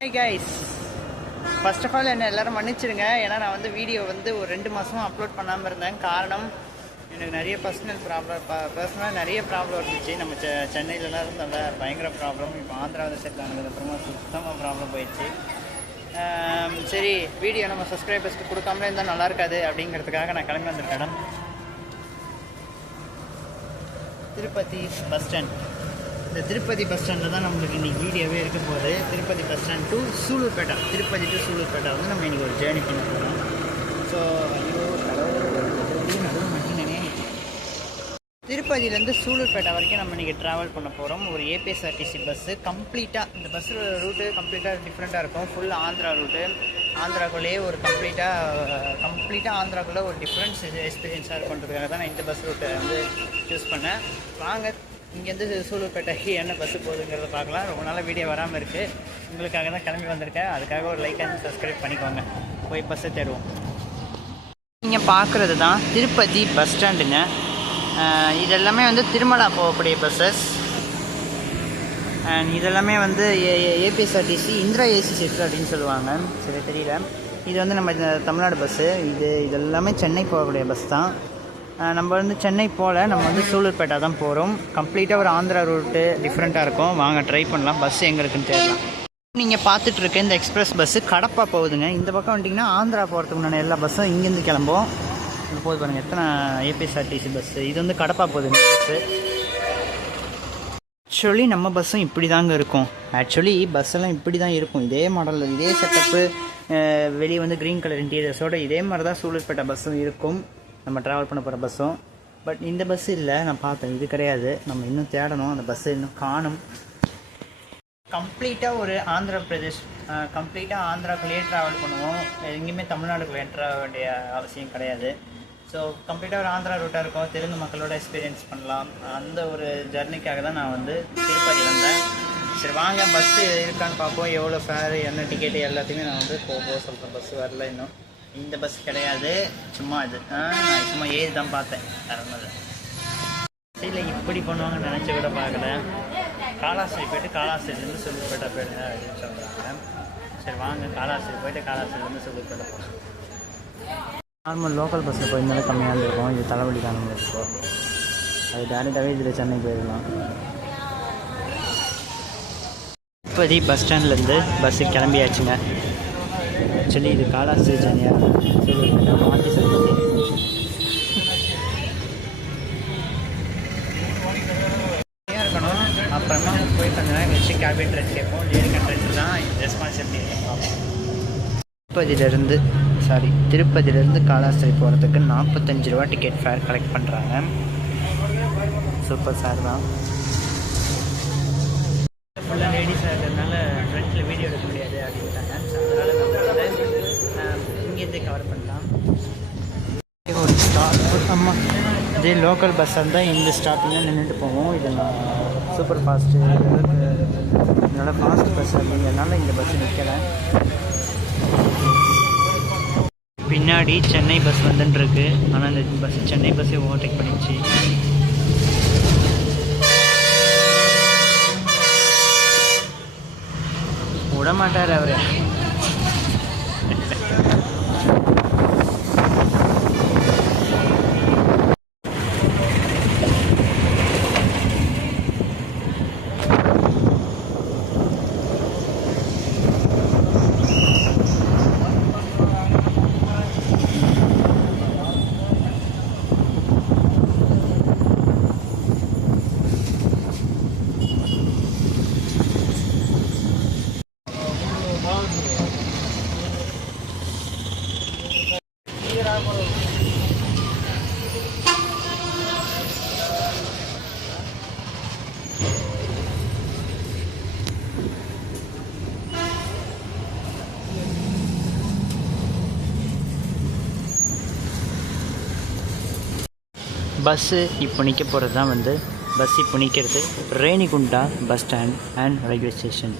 Hey guys, first of all என்ன எல்லாரும் மன்னிச்சிடுங்க. ஏன்னா நான் வந்து வீடியோ வந்து ஒரு 2 மாதமாக அப்லோட் பண்ணாமல் இருந்தேன். காரணம் எனக்கு நிறைய பர்சனலாக நிறைய ப்ராப்ளம் இருந்துச்சு. நம்ம சென்னையிலலாம் இருந்தோம்ல, பயங்கர ப்ராப்ளம். இப்போ ஆந்திராவில் செட்டில் ஆனதுக்கப்புறமா சுத்தமாக ப்ராப்ளம் போயிடுச்சு. சரி, வீடியோ நம்ம சப்ஸ்கிரைபர்ஸ்க்கு கொடுக்காமலே இருந்தால் நல்லா இருக்காது அப்படிங்கிறதுக்காக நான் கிளம்பி வந்திருக்கேன். இடம் திருப்பதி பஸ் ஸ்டாண்ட். இந்த திருப்பதி பஸ் ஸ்டாண்டில் தான் நம்மளுக்கு இன்றைக்கி வீடியோவே இருக்க போகுது. Tirupati bus stand to Sullurpeta, Tirupati to Sullurpeta வந்து நம்ம இன்றைக்கி ஒரு ஜேர்னி பண்ண போகிறோம். ஸோ திருப்பதியிலேருந்து சூலூர்பேட்டை வரைக்கும் நம்ம இன்றைக்கி ட்ராவல் பண்ண போகிறோம். ஒரு ஏபிஎஸ்ஆர்டிசி பஸ்ஸு. கம்ப்ளீட்டாக இந்த பஸ்ஸு ரூட்டு கம்ப்ளீட்டாக டிஃப்ரெண்ட்டாக இருக்கும். Full Andhra route. ஆந்திராக்குள்ளேயே ஒரு கம்ப்ளீட்டாக ஆந்திராக்குள்ளே ஒரு டிஃப்ரென்ஸ் எக்ஸ்பீரியன்ஸாக இருக்குன்றதுக்காக தான் நான் இந்த பஸ் ரூட்டை வந்து சூஸ் பண்ணேன். வாங்க இங்கேருந்து சூலூர்பேட்டைக்கு என்ன பஸ்ஸு போகுதுங்கிறத பார்க்கலாம். ரொம்ப நாளாக வீடியோ வராமல் இருக்குது. உங்களுக்காக தான் கிளம்பி வந்திருக்கேன். அதுக்காக ஒரு லைக் அண்ட் சப்ஸ்கிரைப் பண்ணிக்கோங்க. போய் பஸ்ஸை தேடுவோம். நீங்கள் பார்க்குறது தான் திருப்பதி பஸ் ஸ்டாண்டுங்க. இதெல்லாமே வந்து திருமலா போகக்கூடிய பஸ்ஸஸ். அண்ட் இதெல்லாமே வந்து ஏபிஎஸ்ஆர்டிசி இந்திரா ஏசி செக்டர் அப்படின்னு சொல்லுவாங்க. சரி, தெரியல. இது வந்து நம்ம தமிழ்நாடு பஸ்ஸு. இதெல்லாமே சென்னை போகக்கூடிய பஸ் தான். நம்ம வந்து சென்னை போல் நம்ம வந்து சூலூர்பேட்டை தான் போகிறோம். கம்ப்ளீட்டாக ஒரு ஆந்திரா ரூட்டு டிஃப்ரெண்ட்டாக இருக்கும். வாங்க ட்ரை பண்ணலாம். பஸ் எங்கே இருக்குன்னு தெரியலாம். நீங்கள் பார்த்துட்ருக்க இந்த எக்ஸ்பிரஸ் பஸ்ஸு கடப்பா போகுதுங்க. இந்த பக்கம் வந்துட்டிங்கன்னா ஆந்திரா போகிறதுக்கு முன்னாடி எல்லா பஸ்ஸும் இங்கேருந்து கிளம்போம். இது போது பாருங்கள் எத்தனை ஏபிஎஸ்ஆர்டிசி பஸ்ஸு. இது வந்து கடப்பா போகுதுங்க பஸ்ஸு. ஆக்சுவலி நம்ம பஸ்ஸும் இப்படி தாங்க இருக்கும். ஆக்சுவலி பஸ்ஸெல்லாம் இப்படி தான் இருக்கும். இதே மாடலில் இதே செட்டப்பு, வெளியே வந்து க்ரீன் கலர் இன்டீரியர்ஸோடு இதே மாதிரி தான் சூலூர்பேட்டை பஸ்ஸும் இருக்கும். நம்ம ட்ராவல் பண்ண போகிற பஸ்ஸும். பட் இந்த பஸ்ஸு இல்லை, நான் பார்த்தேன். இது கிடையாது. நம்ம இன்னும் தேடணும். அந்த பஸ்ஸு இன்னும் காணும். கம்ப்ளீட்டாக ஒரு ஆந்திர பிரதேஷ், கம்ப்ளீட்டாக ஆந்திராக்குள்ளேயே ட்ராவல் பண்ணுவோம். எங்கேயுமே தமிழ்நாடுக்குள்ளே என்ட்ரு ஆக வேண்டிய அவசியம் கிடையாது. ஸோ கம்ப்ளீட்டாக ஒரு ஆந்திரா ரூட்டாக இருக்கும். தெலுங்கு மக்களோட எக்ஸ்பீரியன்ஸ் பண்ணலாம். அந்த ஒரு ஜர்னிக்காக தான் நான் வந்து திருப்பதி வந்தேன். சரி, வாங்க பஸ்ஸு இருக்கான்னு பார்ப்போம். எவ்வளோ ஃபேரு, என்ன டிக்கெட்டு, எல்லாத்தையுமே நான் வந்து போக சொல்கிறேன். பஸ்ஸு வரல இன்னும். இந்த பஸ் கிடையாது, சும்மா இது. நான் சும்மா ஏறி தான் பார்த்தேன். வேறு இல்லை, இப்படி பண்ணுவாங்கன்னு நினச்சி கூட பார்க்கல. காலாஸ்திரி போய்ட்டு காலாஸ்திரிலேருந்து சூலூர்பேட்டை போயிடுங்க அப்படின்னு சொல்கிறாங்க. சரி, வாங்க காலாஸ்திரி போய்ட்டு காலாஸ்திரிலேருந்து சூலூர்பேட்டை போகலாம். நார்மல் லோக்கல் பஸ்ஸில் போயிருந்தாலும் கம்மியாக இருக்கும். இது தலைவலி காணும் இருக்கும். அது டேரெக்டாகவே இதில் சென்னை போயிடலாம். திருப்பதி பஸ் ஸ்டாண்ட்லேருந்து பஸ்ஸு கிளம்பியாச்சுங்க. ஆக்சுவலி இது காலாஸ்திரி ஜனியாக சூலூர்பேட்டை மாற்றி சொல்லிச்சு. இருக்கணும். அப்புறமா போய் கொஞ்ச நேரம் கழிச்சு கேபின் ட்ரெஸ் கேட்போம். லேடி கண்ட்ரக்டர் தான் ரெஸ்பான்சிபிலிட்டி பார்ப்போம். திருப்பதியிலேருந்து காலாஸ்திரி போகிறதுக்கு 45 ரூபா டிக்கெட் ஃபேர் கலெக்ட் பண்ணுறாங்க. சூப்பர் சார் தான். ஃபுல்லாக லேடிஸாக இருக்கிறதுனால ஃப்ரெண்ட்ஸில் வீடியோ எடுக்க முடியாது அப்படின்ட்டாங்க. ஸோ அதனால் நம்ம வந்து இங்கேருந்தே கவர் பண்ணலாம். ஒரு ஸ்டாப். ஆமாம், இதே லோக்கல் பஸ்ஸாக இருந்தால் இந்த ஸ்டாப்பிங்கில் நின்றுட்டு போவோம். இது நான் சூப்பர் ஃபாஸ்ட்டு என்னோட ஃபாஸ்ட் பஸ் அப்படிங்கிறதுனால இந்த பஸ்ஸு நிற்கலை. பின்னாடி சென்னை பஸ் வந்துட்டுருக்கு. ஆனால் இந்த பஸ் சென்னை பஸ்ஸே ஓவர்டேக் பண்ணிடுச்சு. விட மாட்டார் அவர். பஸ்ஸு இப்போ நிற்க போகிறது தான் வந்து பஸ் இப்போ நிற்கிறது Renigunta bus stand and railway station.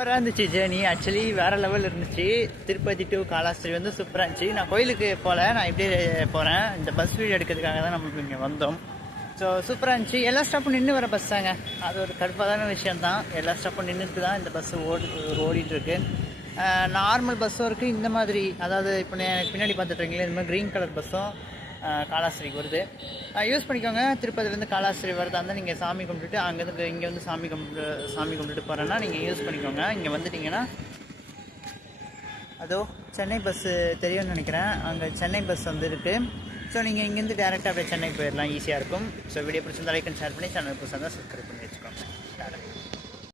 சூப்பராக இருந்துச்சு ஜேர்னி. ஆக்சுவலி வேறு லெவல் இருந்துச்சு. திருப்பதி டு காலாஸ்திரி வந்து சூப்பராக இருந்துச்சு. நான் கோயிலுக்கு போகல, நான் இப்படியே போகிறேன். இந்த பஸ் வீடியோ எடுக்கிறதுக்காக தான் நம்ம இங்கே வந்தோம். ஸோ சூப்பராக இருந்துச்சு. எல்லா ஸ்டாப்பும் நின்று வர பஸ் தாங்க. அது ஒரு கடுப்பான விஷயம் தான். எல்லா ஸ்டாப்பும் நின்றுட்டு தான் இந்த பஸ்ஸு ஓடிட்டுருக்கு. நார்மல் பஸ்ஸும் இருக்குது. இந்த மாதிரி அதாவது இப்போ எனக்கு பின்னாடி பார்த்துட்ருக்கீங்களே, இந்த மாதிரி க்ரீன் கலர் பஸ்ஸும் காலாஸ்திரிக்கு வருது. யூஸ் பண்ணிக்கோங்க. திருப்பதிலேருந்து காலாஸ்திரி வரதா இருந்தால் நீங்கள் சாமி கும்பிட்டுட்டு அங்கேருந்து இங்கே வந்து சாமி கும்பிட்டுட்டு போகிறேன்னா நீங்கள் யூஸ் பண்ணிக்கோங்க. இங்கே வந்துட்டிங்கன்னா அதோ சென்னை பஸ்ஸு தெரியும்னு நினைக்கிறேன். அங்கே சென்னை பஸ் வந்து இருக்குது. ஸோ நீங்கள் இங்கேருந்து டேரெக்டாக அப்படியே சென்னை போயிடலாம், ஈஸியாக இருக்கும். ஸோ வீடியோ பிடிச்சிருந்தா லைக் அண்ட் ஷேர் பண்ணி சேனல் புதுசாக தான் சப்ஸ்கிரைப் பண்ணிடுங்க.